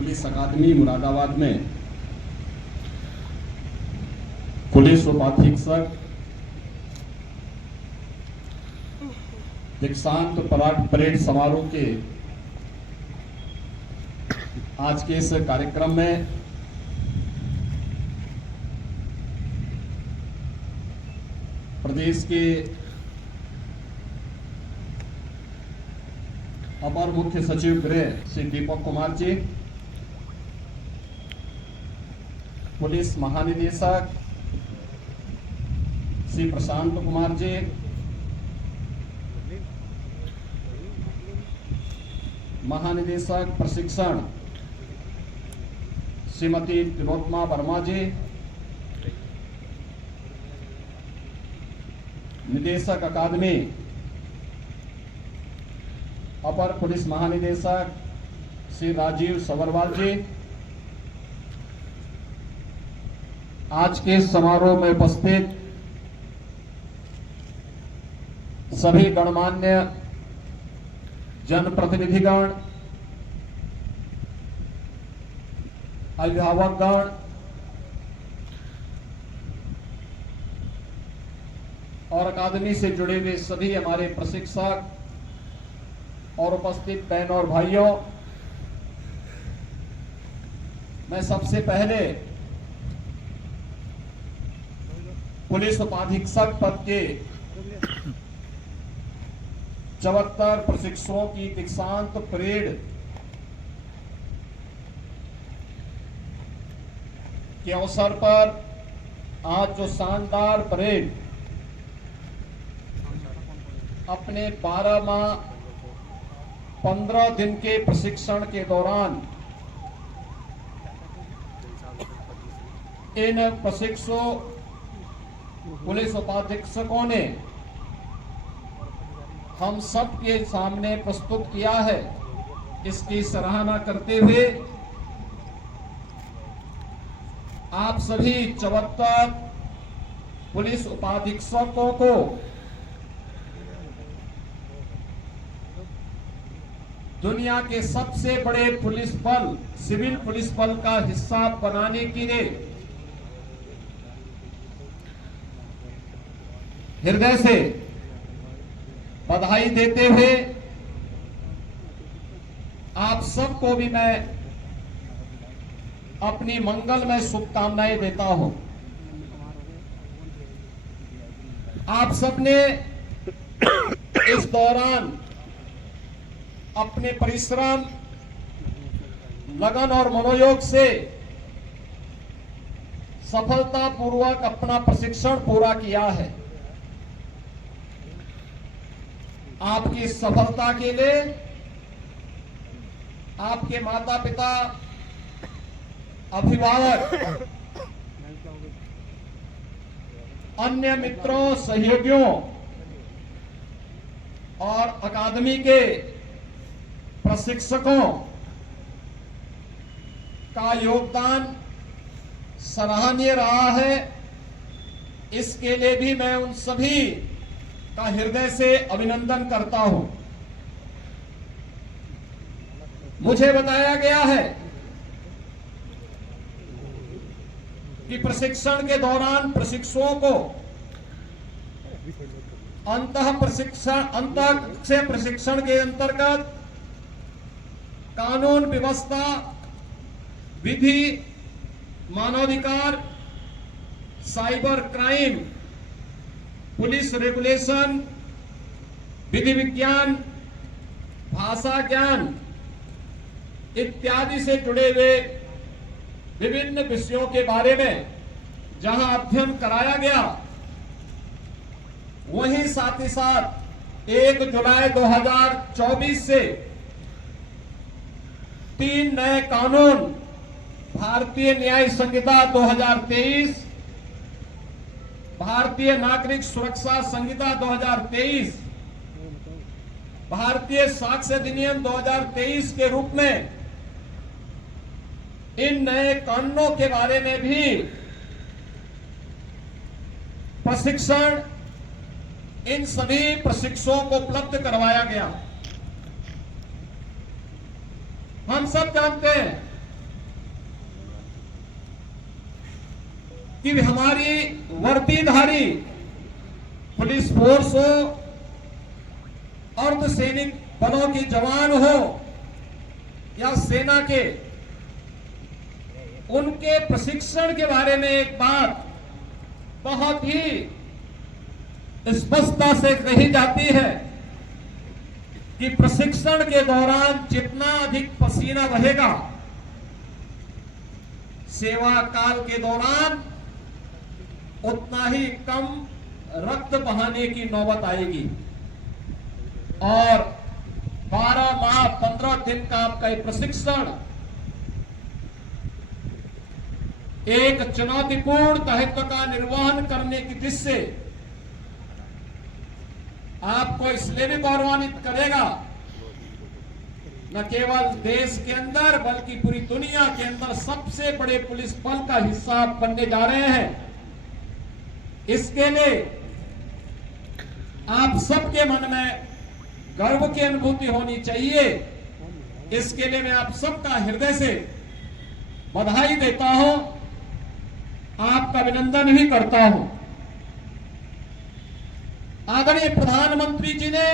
Police अकादमी मुरादाबाद में police उपाधीक्षक दीक्षांत परेड समारोह के आज के इस कार्यक्रम में प्रदेश के अपर मुख्य सचिव गृह श्री दीपक कुमार जी, पुलिस महानिदेशक श्री प्रशांत कुमार जी, महानिदेशक प्रशिक्षण श्रीमती तिलोत्तमा वर्मा जी, निदेशक अकादमी अपर पुलिस महानिदेशक श्री राजीव सवरवाल जी, आज के समारोह में उपस्थित सभी गणमान्य जनप्रतिनिधिगण, अभिभावकगण और अकादमी से जुड़े हुए सभी हमारे प्रशिक्षक और उपस्थित बहन और भाइयों, मैं सबसे पहले पुलिस उपाधीक्षक पद के 74 प्रशिक्षुओं की दीक्षांत परेड के अवसर पर आज जो शानदार परेड अपने 12 माह 15 दिन के प्रशिक्षण के दौरान इन प्रशिक्षु पुलिस उपाधीक्षकों ने हम सब के सामने प्रस्तुत किया है, इसकी सराहना करते हुए आप सभी 74 पुलिस उपाधीक्षकों को दुनिया के सबसे बड़े पुलिस बल, सिविल पुलिस बल का हिस्सा बनाने के लिए हृदय से बधाई देते हुए आप सबको भी मैं अपनी मंगलमय शुभकामनाएं देता हूं। आप सबने इस दौरान अपने परिश्रम, लगन और मनोयोग से सफलतापूर्वक अपना प्रशिक्षण पूरा किया है। आपकी सफलता के लिए आपके माता पिता, अभिभावक, अन्य मित्रों, सहयोगियों और अकादमी के प्रशिक्षकों का योगदान सराहनीय रहा है। इसके लिए भी मैं उन सभी का हृदय से अभिनंदन करता हूं। मुझे बताया गया है कि प्रशिक्षण के दौरान प्रशिक्षुओं को अंतः से प्रशिक्षण के अंतर्गत कानून व्यवस्था, विधि, मानवाधिकार, साइबर क्राइम, पुलिस रेगुलेशन, विधि विज्ञान, भाषा ज्ञान इत्यादि से जुड़े हुए विभिन्न विषयों के बारे में जहां अध्ययन कराया गया, वहीं साथ ही साथ 1 जुलाई 2024 से 3 नए कानून, भारतीय न्याय संहिता 2023, भारतीय नागरिक सुरक्षा संहिता 2023, भारतीय साक्ष्य अधिनियम 2023 के रूप में इन नए कानूनों के बारे में भी प्रशिक्षण इन सभी प्रशिक्षुओं को उपलब्ध करवाया गया। हम सब जानते हैं कि हमारी वर्दीधारी पुलिस फोर्स हो, अर्धसैनिक बलों के जवान हो या सेना के, उनके प्रशिक्षण के बारे में एक बात बहुत ही स्पष्टता से कही जाती है कि प्रशिक्षण के दौरान जितना अधिक पसीना बहेगा, सेवा काल के दौरान उतना ही कम रक्त बहाने की नौबत आएगी। और 12 माह 15 दिन का आपका ये प्रशिक्षण एक चुनौतीपूर्ण दायित्व का निर्वहन करने की दृष्टि से आपको इसलिए भी गौरवान्वित करेगा, न केवल देश के अंदर बल्कि पूरी दुनिया के अंदर सबसे बड़े पुलिस बल का हिस्सा आप बनने जा रहे हैं। इसके लिए आप सबके मन में गर्व की अनुभूति होनी चाहिए। इसके लिए मैं आप सबका हृदय से बधाई देता हूं, आपका अभिनंदन भी करता हूं। आदरणीय प्रधानमंत्री जी ने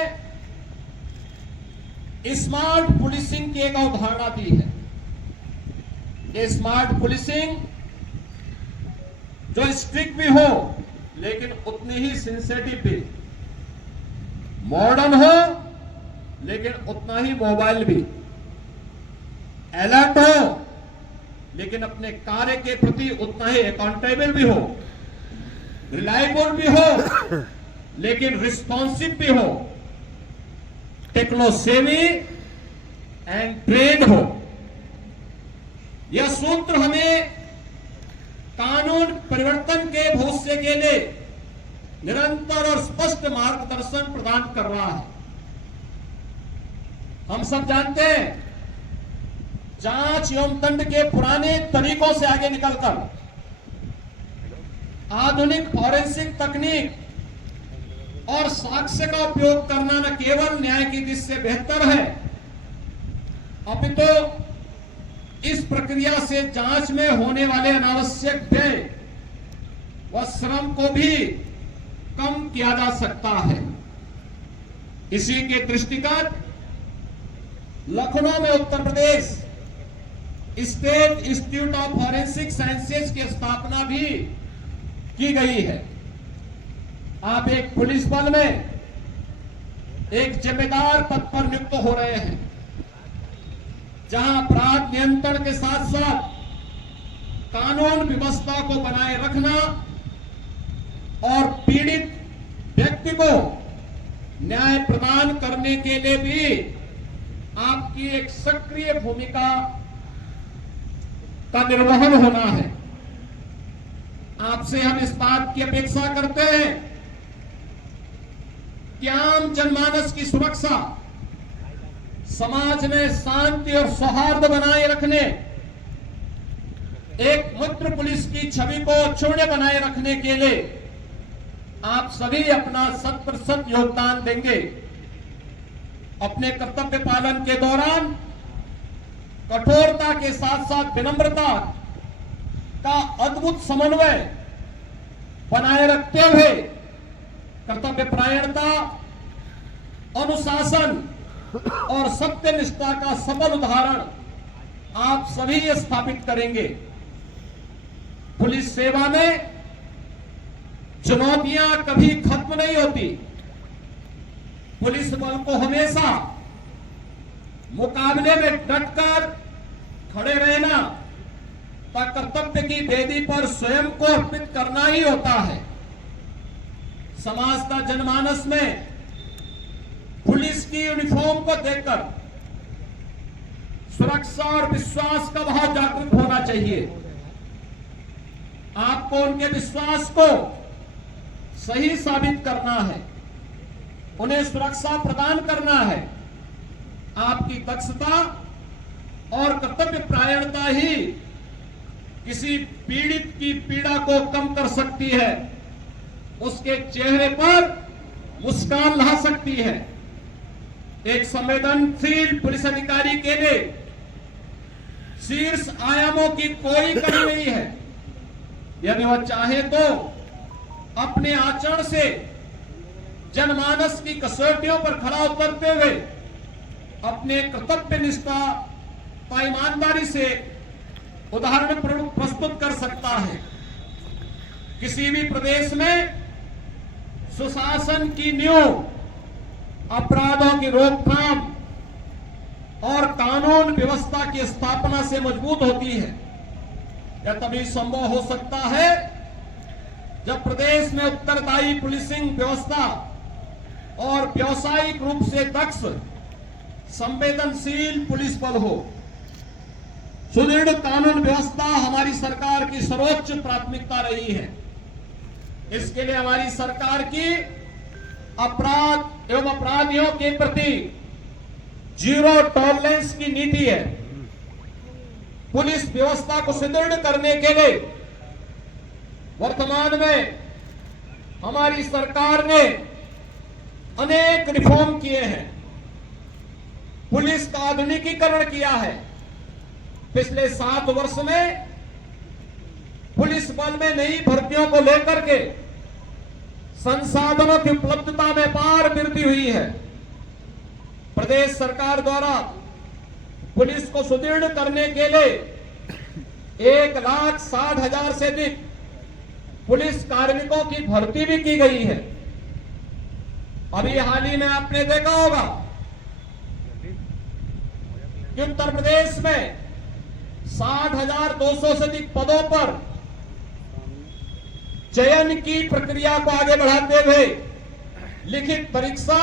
स्मार्ट पुलिसिंग की एक अवधारणा दी है। ये स्मार्ट पुलिसिंग जो स्ट्रिक्ट भी हो लेकिन उतनी ही सेंसिटिव भी, मॉडर्न हो लेकिन उतना ही मोबाइल भी, अलर्ट हो लेकिन अपने कार्य के प्रति उतना ही अकाउंटेबल भी हो, रिलायबल भी हो लेकिन रिस्पॉन्सिव भी हो, टेक्नो सेवी एंड ट्रेन हो। यह सूत्र हमें कानून परिवर्तन के भविष्य के लिए निरंतर और स्पष्ट मार्गदर्शन प्रदान कर रहा है। हम सब जानते हैं, जांच एवं दंड के पुराने तरीकों से आगे निकलकर आधुनिक फॉरेंसिक तकनीक और साक्ष्य का उपयोग करना न केवल न्याय की दृष्टि से बेहतर है, अपितु इस प्रक्रिया से जांच में होने वाले अनावश्यक व्यय व श्रम को भी कम किया जा सकता है। इसी के दृष्टिगत लखनऊ में Uttar Pradesh state institute of forensic sciences की स्थापना भी की गई है। आप एक पुलिस बल में एक जिम्मेदार पद पर नियुक्त हो रहे हैं, जहां अपराध नियंत्रण के साथ साथ कानून व्यवस्था को बनाए रखना और पीड़ित व्यक्ति को न्याय प्रदान करने के लिए भी आपकी एक सक्रिय भूमिका का निर्वहन होना है। आपसे हम इस बात की अपेक्षा करते हैं कि आम जनमानस की सुरक्षा, समाज में शांति और सौहार्द बनाए रखने, एक मित्र पुलिस की छवि को अक्षुण्य बनाए रखने के लिए आप सभी अपना 100% योगदान देंगे। अपने कर्तव्य पालन के दौरान कठोरता के साथ साथ विनम्रता का अद्भुत समन्वय बनाए रखते हुए कर्तव्य परायणता, अनुशासन और सत्यनिष्ठा का सफल उदाहरण आप सभी स्थापित करेंगे। पुलिस सेवा में चुनौतियां कभी खत्म नहीं होती। पुलिस बल को हमेशा मुकाबले में डटकर खड़े रहना तथा कर्तव्य की वेदी पर स्वयं को अर्पित करना ही होता है। समाज का जनमानस में पुलिस की यूनिफॉर्म को देखकर सुरक्षा और विश्वास का भाव जागृत होना चाहिए। आपको उनके विश्वास को सही साबित करना है, उन्हें सुरक्षा प्रदान करना है। आपकी दक्षता और कर्तव्य परायणता ही किसी पीड़ित की पीड़ा को कम कर सकती है, उसके चेहरे पर मुस्कान ला सकती है। एक संवेदनशील पुलिस अधिकारी के लिए शीर्ष आयामों की कोई कमी नहीं है। यदि वह चाहे तो अपने आचरण से जनमानस की कसौटियों पर खरा उतरते हुए अपने कर्तव्य निष्ठा व ईमानदारी से उदाहरण प्रस्तुत कर सकता है। किसी भी प्रदेश में सुशासन की नींव अपराधों की रोकथाम और कानून व्यवस्था की स्थापना से मजबूत होती है। यह तभी संभव हो सकता है जब प्रदेश में उत्तरदायी पुलिसिंग व्यवस्था और व्यावसायिक रूप से दक्ष संवेदनशील पुलिस बल हो। सुदृढ़ कानून व्यवस्था हमारी सरकार की सर्वोच्च प्राथमिकता रही है। इसके लिए हमारी सरकार की अपराध एवं अपराधियों के प्रति जीरो टॉलरेंस की नीति है। पुलिस व्यवस्था को सुदृढ़ करने के लिए वर्तमान में हमारी सरकार ने अनेक रिफॉर्म किए हैं। पुलिस का आधुनिकीकरण किया है। पिछले 7 वर्ष में पुलिस बल में नई भर्तियों को लेकर के संसाधनों की उपलब्धता में अपार वृद्धि हुई है। प्रदेश सरकार द्वारा पुलिस को सुदृढ़ करने के लिए 1,60,000 से अधिक पुलिस कार्मिकों की भर्ती भी की गई है। अभी हाल ही में आपने देखा होगा कि उत्तर प्रदेश में 60,200 से अधिक पदों पर चयन की प्रक्रिया को आगे बढ़ाते हुए लिखित परीक्षा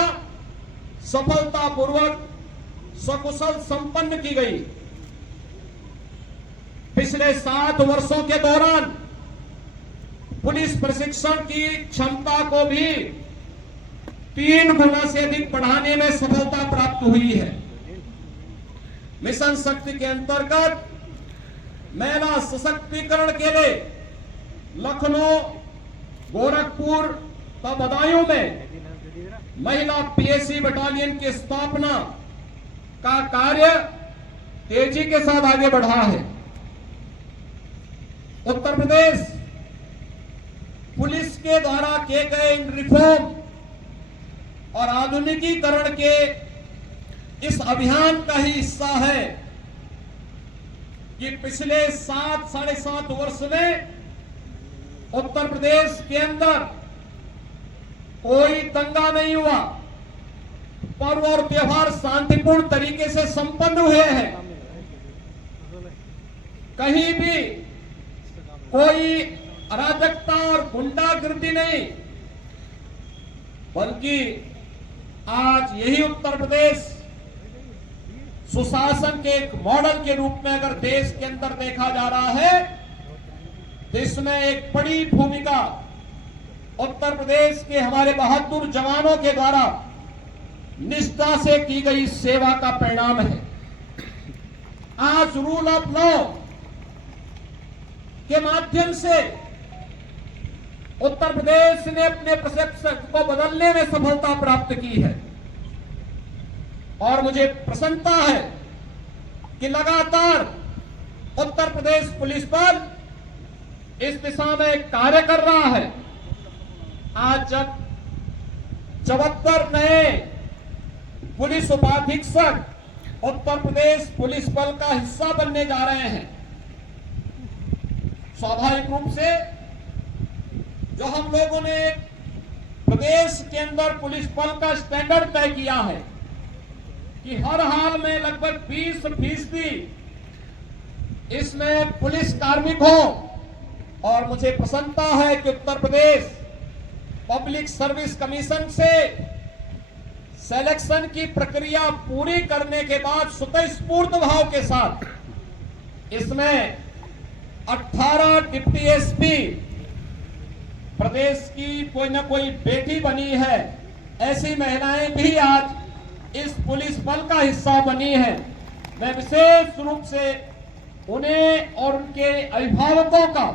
सफलतापूर्वक सकुशल संपन्न की गई। पिछले 7 वर्षों के दौरान पुलिस प्रशिक्षण की क्षमता को भी 3 गुना से अधिक बढ़ाने में सफलता प्राप्त हुई है। मिशन शक्ति के अंतर्गत महिला सशक्तिकरण के लिए लखनऊ, गोरखपुर तथा बदायूं में महिला पीएसी बटालियन की स्थापना का कार्य तेजी के साथ आगे बढ़ा है। उत्तर प्रदेश पुलिस के द्वारा किए गए इन रिफॉर्म और आधुनिकीकरण के इस अभियान का ही हिस्सा है कि पिछले 7-7.5 वर्ष में उत्तर प्रदेश के अंदर कोई दंगा नहीं हुआ। पर्व और त्योहार शांतिपूर्ण तरीके से संपन्न हुए हैं। कहीं भी कोई अराजकता और गुंडागर्दी नहीं, बल्कि आज यही उत्तर प्रदेश सुशासन के एक मॉडल के रूप में अगर देश के अंदर देखा जा रहा है तो इसमें एक बड़ी भूमिका उत्तर प्रदेश के हमारे बहादुर जवानों के द्वारा निष्ठा से की गई सेवा का परिणाम है। आज रूल ऑफ लॉ के माध्यम से उत्तर प्रदेश ने अपने परसेप्शन को बदलने में सफलता प्राप्त की है और मुझे प्रसन्नता है कि लगातार उत्तर प्रदेश पुलिस बल इस दिशा में कार्य कर रहा है। आज जब 74 नए पुलिस उपाधीक्षक उत्तर प्रदेश पुलिस बल का हिस्सा बनने जा रहे हैं, स्वाभाविक रूप से जो हम लोगों ने प्रदेश के अंदर पुलिस बल का स्टैंडर्ड तय किया है कि हर हाल में लगभग 20% इसमें पुलिस कार्मिक हो, और मुझे प्रसन्नता है कि Uttar Pradesh public service commission से सिलेक्शन की प्रक्रिया पूरी करने के बाद स्वतःस्फूर्त भाव के साथ इसमें 18 डिप्टी एसपी प्रदेश की कोई ना कोई बेटी बनी है। ऐसी महिलाएं भी आज इस पुलिस बल का हिस्सा बनी है। मैं विशेष रूप से उन्हें और उनके अभिभावकों का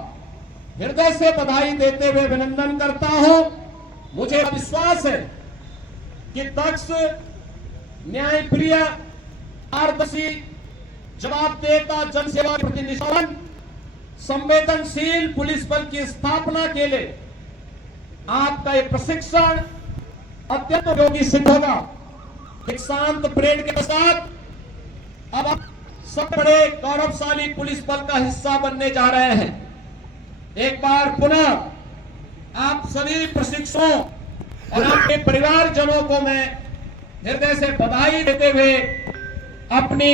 हृदय से बधाई देते हुए अभिनंदन करता हूं। मुझे विश्वास है कि दक्ष, न्यायप्रिय, पारदर्शी, जवाबदेहता, जनसेवा के प्रति निष्ठावान संवेदनशील पुलिस बल की स्थापना के लिए आपका ये प्रशिक्षण अत्यंत उपयोगी सिद्ध होगा। एक शांत परेड के साथ अब आप सब बड़े गौरवशाली पुलिस बल का हिस्सा बनने जा रहे हैं। एक बार पुनः आप सभी प्रशिक्षुओं और आपके परिवारजनों को मैं हृदय से बधाई देते हुए अपनी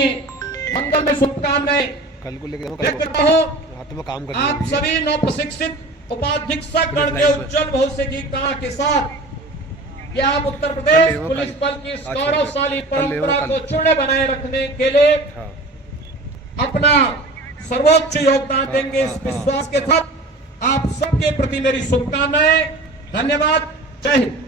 मंगल में शुभकामनाएं कल को लेकर व्यक्त करता हूं। हाथों में काम आप सभी नव प्रशिक्षित उपाधीक्षक गण के उज्जवल भविष्य की कामना के साथ कि आप उत्तर प्रदेश पुलिस बल की इस गौरवशाली परंपरा को चुने बनाए रखने के लिए अपना सर्वोच्च योगदान देंगे। इस विश्वास के साथ आप सबके प्रति मेरी शुभकामनाएं। धन्यवाद। जय हिंद।